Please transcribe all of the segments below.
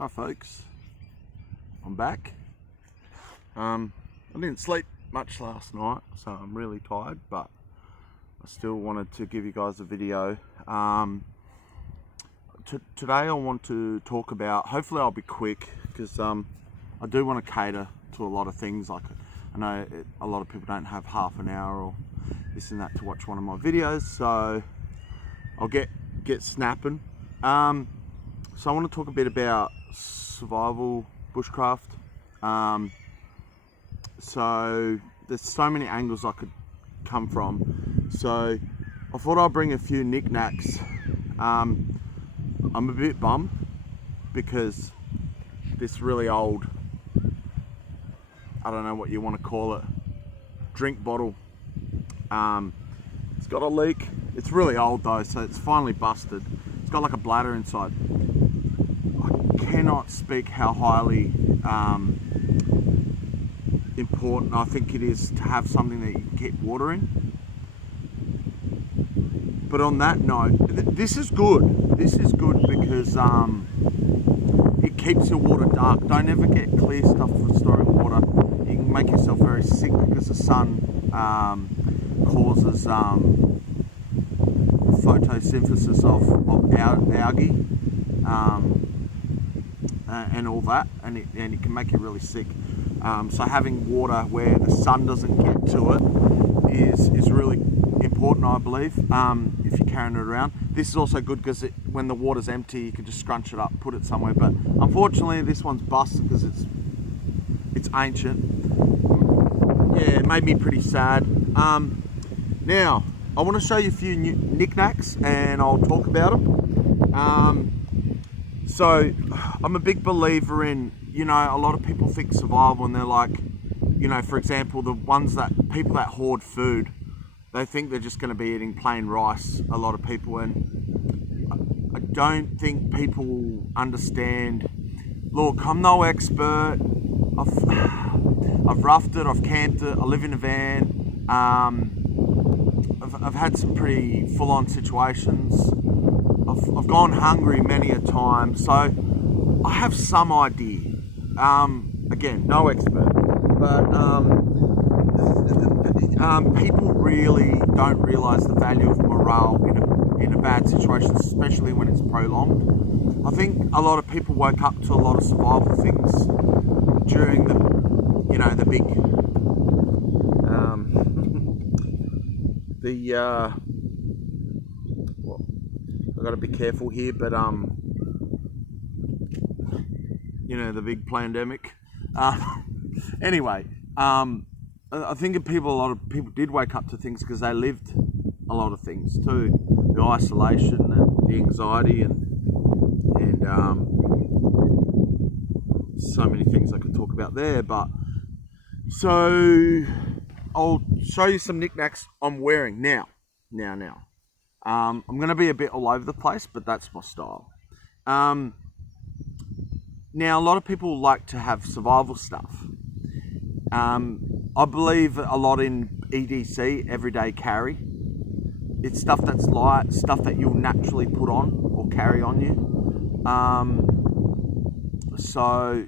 Hi folks, I'm back. I didn't sleep much last night, so I'm really tired, but I still wanted to give you guys a video. Today I want to talk about, hopefully I'll be quick, because I do want to cater to a lot of things. Like, I know a lot of people don't have half an hour or this and that to watch one of my videos, so I'll get snapping. So I want to talk a bit about survival bushcraft. So there's so many angles I could come from. So I thought I'd bring a few knickknacks. I'm a bit bummed because this really old, I don't know what you want to call it, drink bottle, it's got a leak. It's really old though, so it's finally busted. It's got like a bladder inside. I cannot speak how highly important I think it is to have something that you can keep water in. But on that note, this is good. This is good because it keeps your water dark. Don't ever get clear stuff for storing water. You can make yourself very sick because the sun causes photosynthesis of algae and all that, and it can make you really sick. So having water where the sun doesn't get to it is really important, I believe, if you're carrying it around. This is also good because when the water's empty, you can just scrunch it up, put it somewhere. But unfortunately, this one's busted because it's ancient. Yeah, it made me pretty sad. Now, I want to show you a few new knickknacks and I'll talk about them. So I'm a big believer in, a lot of people think survival and they're like, for example, the people that hoard food, they think they're just going to be eating plain rice, a lot of people, and I don't think people understand. Look, I'm no expert. I've roughed it, I've camped it, I live in a van. I've had some pretty full-on situations. I've gone hungry many a time, so I have some idea. Again, no expert, but people really don't realise the value of morale in a bad situation, especially when it's prolonged. I think a lot of people woke up to a lot of survival things during the big well, I've got to be careful here, but the big pandemic. Anyway, I think a lot of people did wake up to things because they lived a lot of things too. The isolation and the anxiety and so many things I could talk about there. But so I'll show you some knickknacks I'm wearing now. I'm going to be a bit all over the place, but that's my style. Now, a lot of people like to have survival stuff. I believe a lot in EDC, everyday carry. It's stuff that's light, stuff that you'll naturally put on or carry on you. So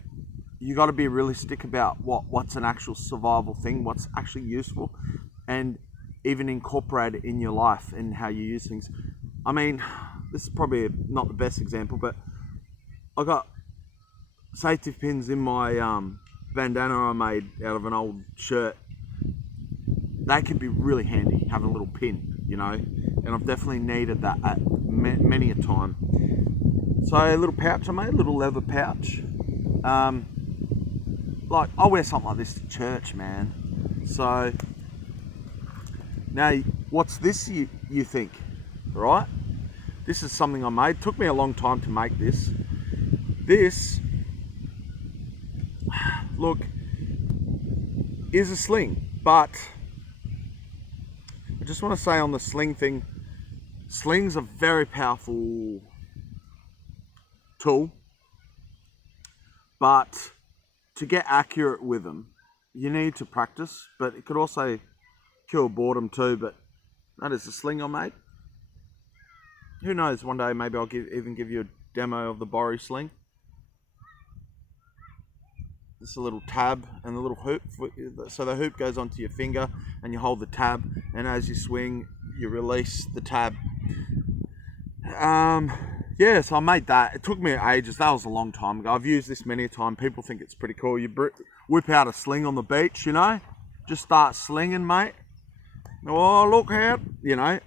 you got to be realistic about what's an actual survival thing, what's actually useful, and even incorporate it in your life and how you use things. I mean, this is probably not the best example, but I got safety pins in my bandana I made out of an old shirt. They can be really handy, having a little pin, and I've definitely needed that at many a time. So a little pouch I made, a little leather pouch. Like, I'll wear something like this to church, man. So now, what's this you think, right? This is something I made. Took me a long time to make this. This, look, is a sling, but I just want to say on the sling thing, slings are very powerful tool, but to get accurate with them, you need to practice, but it could also cure boredom too. But that is the sling I made. Who knows, one day maybe I'll even give you a demo of the Borry sling. This a little tab and a little hoop. So the hoop goes onto your finger and you hold the tab, and as you swing, you release the tab. Yeah, so I made that. It took me ages. That was a long time ago. I've used this many a time. People think it's pretty cool. You whip out a sling on the beach, you know, just start slinging, mate. Oh, look out, you know.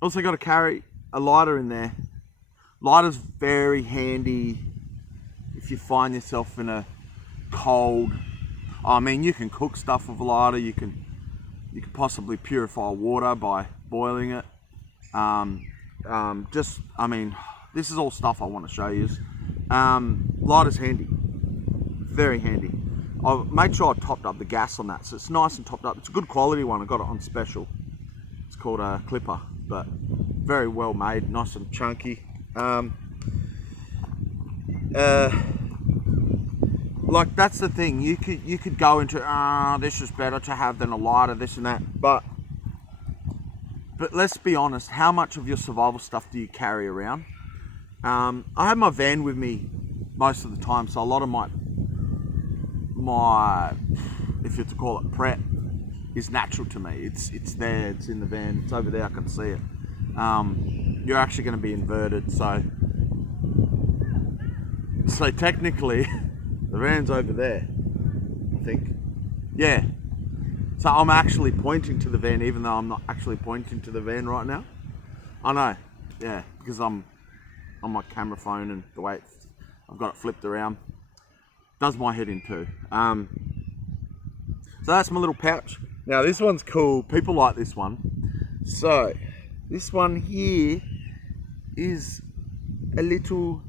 Also got to carry a lighter in there. Lighter's very handy if you find yourself in a cold. I mean, you can cook stuff with a lighter. You can possibly purify water by boiling it. I mean, this is all stuff I want to show you. Lighter's handy, very handy. I've made sure I topped up the gas on that, so it's nice and topped up. It's a good quality one. I got it on special. It's called a Clipper, but very well made, nice and chunky. Like, that's the thing. You could go into this is better to have than a lighter, this and that, but let's be honest, how much of your survival stuff do you carry around? I have my van with me most of the time, so a lot of my if you're to call it prep, is natural to me. It's there, it's in the van, it's over there, I can see it. You're actually going to be inverted, so technically the van's over there, I think. Yeah. So I'm actually pointing to the van, even though I'm not actually pointing to the van right now. I know, yeah, because I'm on my camera phone and the way I've got it flipped around. Does my head in too. So that's my little pouch. Now this one's cool. People like this one. So this one here is a little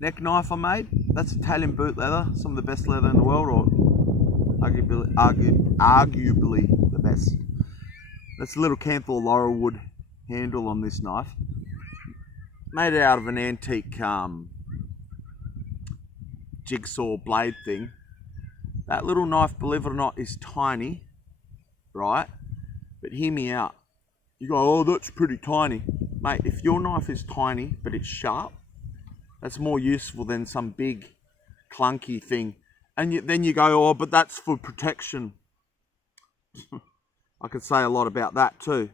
neck knife I made. That's Italian boot leather, some of the best leather in the world, or arguably the best. That's a little Canthor Laurelwood handle on this knife. Made it out of an antique jigsaw blade thing. That little knife, believe it or not, is tiny, right? But hear me out. You go, oh, that's pretty tiny. Mate, if your knife is tiny, but it's sharp, that's more useful than some big, clunky thing. And then you go, oh, but that's for protection. I could say a lot about that too.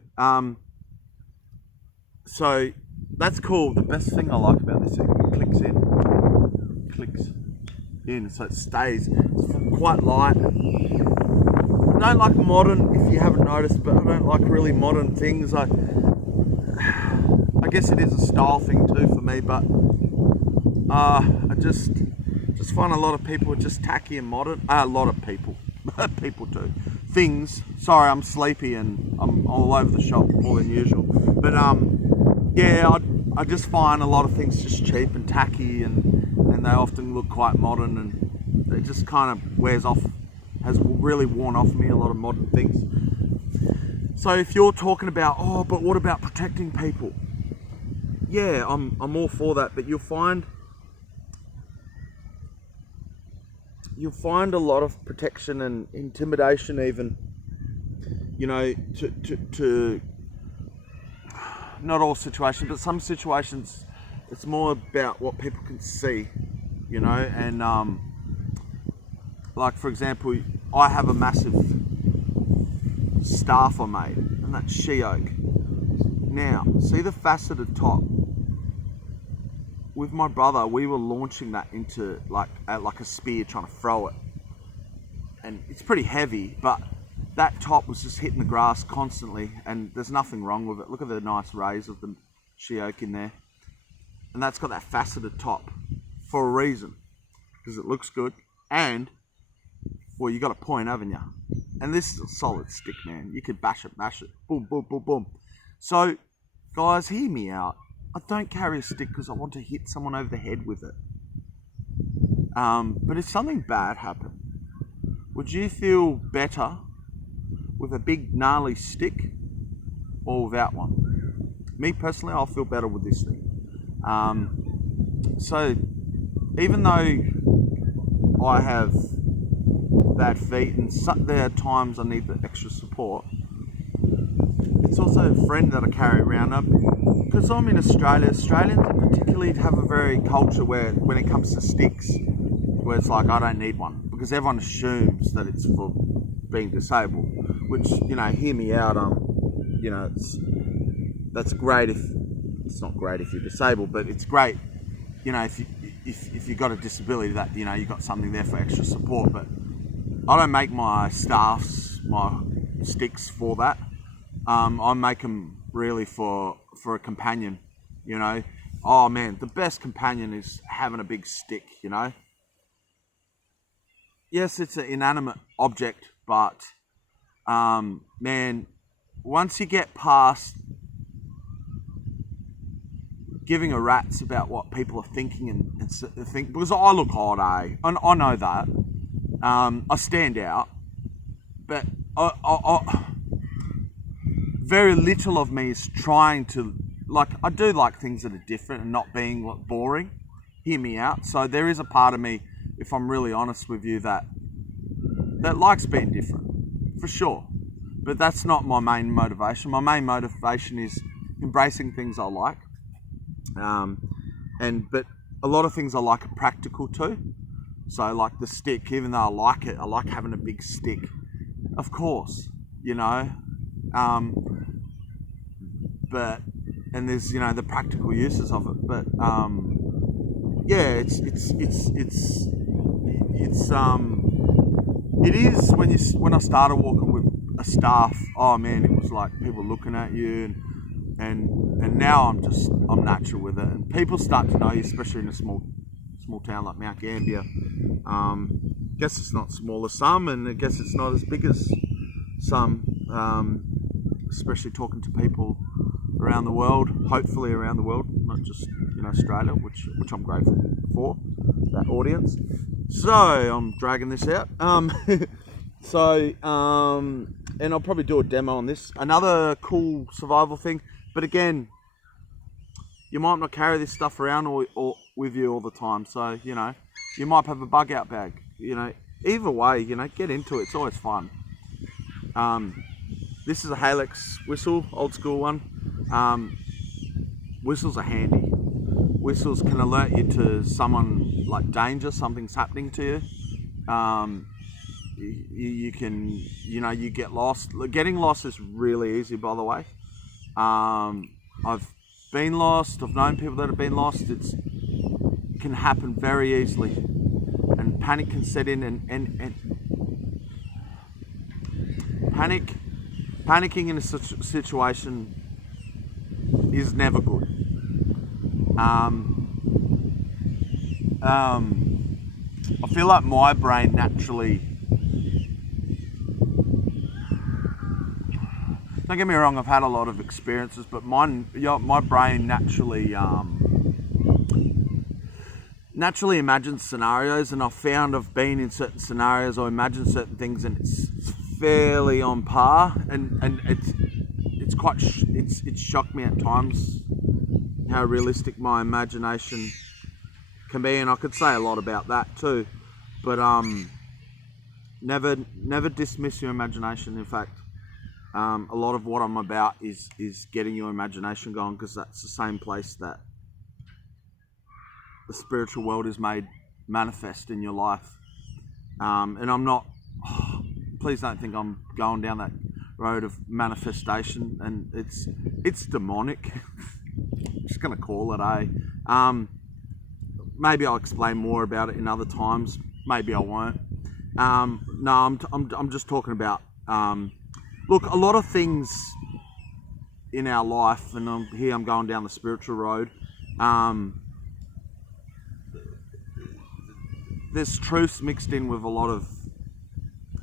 So that's cool. The best thing I like about this thing, it clicks in, so it stays. It's quite light. I don't like modern, if you haven't noticed, but I don't like really modern things. I guess it is a style thing too for me, but I just find a lot of people are just tacky and modern. A lot of people, people do things. Sorry, I'm sleepy and I'm all over the shop more than usual. But yeah, I just find a lot of things just cheap and tacky, and they often look quite modern, and it just kind of wears off. Has really worn off me, a lot of modern things. So if you're talking about, oh, but what about protecting people? Yeah, I'm all for that, but you'll find a lot of protection and intimidation, even, you know, to not all situations, but some situations, it's more about what people can see, you know, and like, for example, I have a massive staff I made, and that's she oak. Now, see the faceted top? With my brother, we were launching that into like a spear, trying to throw it. And it's pretty heavy, but that top was just hitting the grass constantly, and there's nothing wrong with it. Look at the nice rays of the she oak in there. And that's got that faceted top for a reason, because it looks good, and well, you got a point, haven't you? And this is a solid stick, man. You could bash it, boom, boom, boom, boom. So, guys, hear me out. I don't carry a stick because I want to hit someone over the head with it. But if something bad happened, would you feel better with a big gnarly stick or without one? Me personally, I'll feel better with this thing. So, even though I have bad feet and there are times I need the extra support, it's also a friend that I carry around. Because I'm in Australia, Australians particularly have a very culture where when it comes to sticks, where it's like, I don't need one, because everyone assumes that it's for being disabled, which, you know, hear me out, you know, that's great if, it's not great if you're disabled, but it's great, you know, if you've got a disability, that, you know, you've got something there for extra support. But I don't make my staffs, my sticks for that. I make them really for a companion, you know. Oh man, the best companion is having a big stick, you know. Yes, it's an inanimate object, but man, once you get past giving a rat's about what people are thinking and think, because I look hot, and I know that. I stand out, but very little of me is trying to, like, I do like things that are different and not being boring. Hear me out. So there is a part of me, if I'm really honest with you, that likes being different, for sure. But that's not my main motivation. My main motivation is embracing things I like. But a lot of things I like are practical too. So like the stick, even though I like it, I like having a big stick, of course, you know. But and there's, you know, the practical uses of it. But yeah, it is when I started walking with a staff. Oh man, it was like people looking at you, and now I'm natural with it, and people start to know you, especially in a small town like Mount Gambier. Guess it's not small as some, and I guess it's not as big as some. Especially talking to people around the world, hopefully around the world, not just, you know, Australia, which I'm grateful for that audience. So I'm dragging this out. And I'll probably do a demo on this. Another cool survival thing, but again, you might not carry this stuff around or with you all the time. So, you know, you might have a bug out bag. You know, either way, you know, get into it. It's always fun. This is a Halix whistle, old school one. Whistles are handy. Whistles can alert you to someone, like danger, something's happening to you. You can, you know, you get lost. Getting lost is really easy, by the way. I've been lost. I've known people that have been lost. It can happen very easily, and panic can set in. And panicking in a situation is never good. I feel like my brain naturally, don't get me wrong, I've had a lot of experiences, but my brain naturally imagines scenarios, and I've found I've been in certain scenarios or imagined certain things, and it's fairly on par, and it's shocked me at times how realistic my imagination can be, and I could say a lot about that too. But never dismiss your imagination. In fact, a lot of what I'm about is getting your imagination going, because that's the same place that the spiritual world is made manifest in your life. And I'm not, please don't think I'm going down that road of manifestation, and it's demonic. I'm just gonna call it maybe I'll explain more about it in other times. Maybe I won't. No, I'm just talking about. Look, a lot of things in our life, and I'm going down the spiritual road. There's truths mixed in with a lot of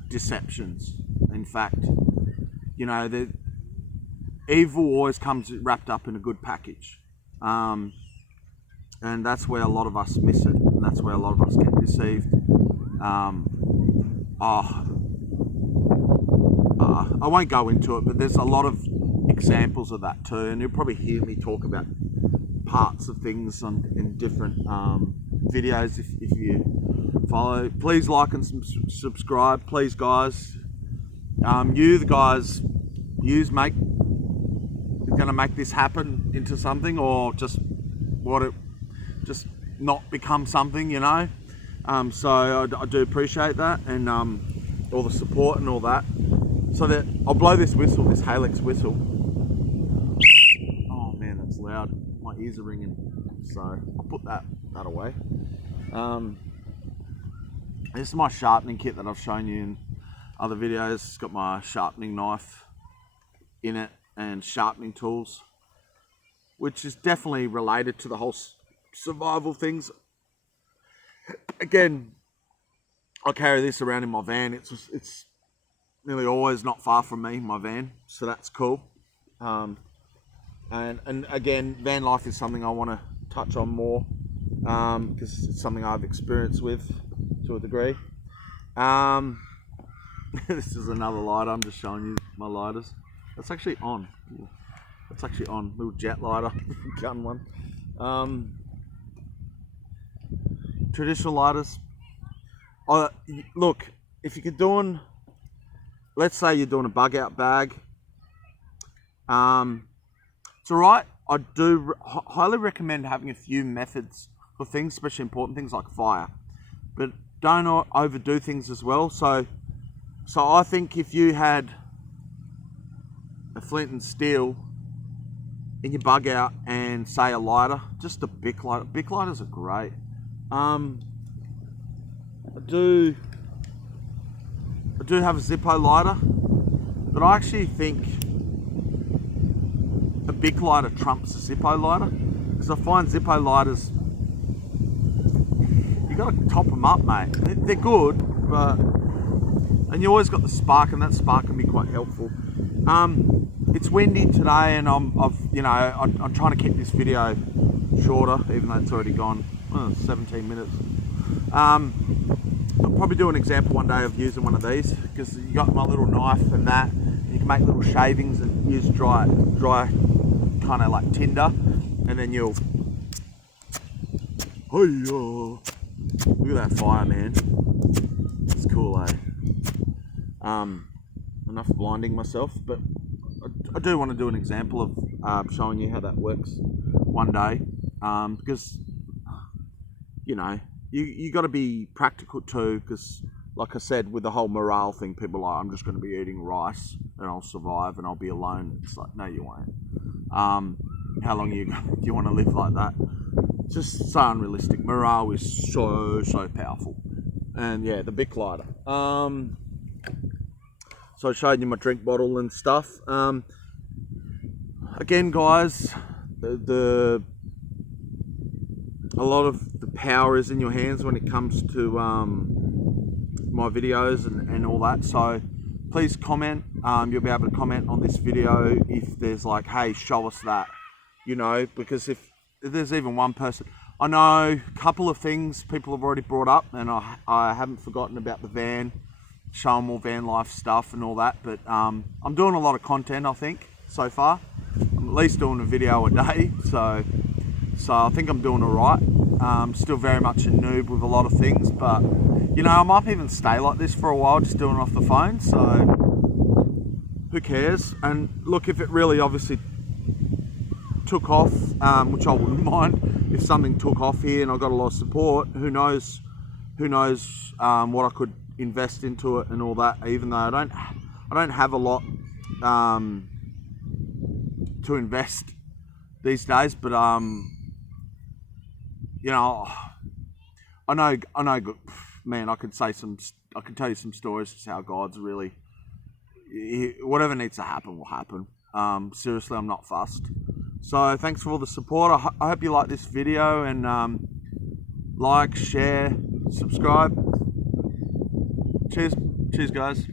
deceptions. In fact, you know, the evil always comes wrapped up in a good package. And that's where a lot of us miss it, and that's where a lot of us get deceived. I won't go into it, but there's a lot of examples of that too, and you'll probably hear me talk about parts of things in different videos if you follow. Please like and subscribe, please, guys. You, the guys, gonna make this happen into something, or just not become something, you know. So I do appreciate that, and all the support and all that. So that I'll blow this whistle, this Halix whistle. Oh man, that's loud. My ears are ringing. So I'll put that away. This is my sharpening kit that I've shown you in other videos. It's got my sharpening knife in it and sharpening tools, which is definitely related to the whole survival things. Again, I carry this around in my van. It's nearly always not far from me, my van, so that's cool. And again, van life is something I want to touch on more, because it's something I've experienced with to a degree. This is another lighter. I'm just showing you my lighters. That's actually on. That's actually on. Little jet lighter, gun one. Traditional lighters. Look, if you're doing, let's say you're doing a bug out bag, it's alright. I do highly recommend having a few methods for things, especially important things like fire, but don't overdo things as well. So I think if you had a flint and steel in your bug out and say a lighter, just a Bic lighter. Bic lighters are great. I do have a Zippo lighter, but I actually think a Bic lighter trumps a Zippo lighter, because I find Zippo lighters, you got to top them up, mate. They're good, but, and you always got the spark, and that spark can be quite helpful. It's windy today, and I'm trying to keep this video shorter, even though it's already gone 17 minutes. I'll probably do an example one day of using one of these, because you got my little knife and that, and you can make little shavings and use dry kind of like tinder, and then you'll, look at that fire, man. It's cool, eh? Enough blinding myself, but I do want to do an example of showing you how that works one day, because you got to be practical too, because like I said, with the whole morale thing, people are like, I'm just going to be eating rice and I'll survive and I'll be alone. It's like, no, you won't. How long do you want to live like that? It's just so unrealistic. Morale is so powerful. And yeah, the Bic lighter. So I showed you my drink bottle and stuff. Again, guys, a lot of the power is in your hands when it comes to my videos and all that. So please comment. You'll be able to comment on this video if there's like, hey, show us that, because if there's even one person, I know a couple of things people have already brought up, and I haven't forgotten about the van, showing more van life stuff and all that, but I'm doing a lot of content, I think, so far. I'm at least doing a video a day, so I think I'm doing all right. Still very much a noob with a lot of things, but I might even stay like this for a while, just doing it off the phone, so who cares? And look, if it really obviously took off, which I wouldn't mind, if something took off here and I got a lot of support, who knows what I could invest into it and all that, even though I don't have a lot to invest these days, but I know, man, I could tell you some stories just how God's really, whatever needs to happen will happen. Seriously, I'm not fussed. So thanks for all the support. I hope you like this video, and like, share, subscribe. Cheers guys.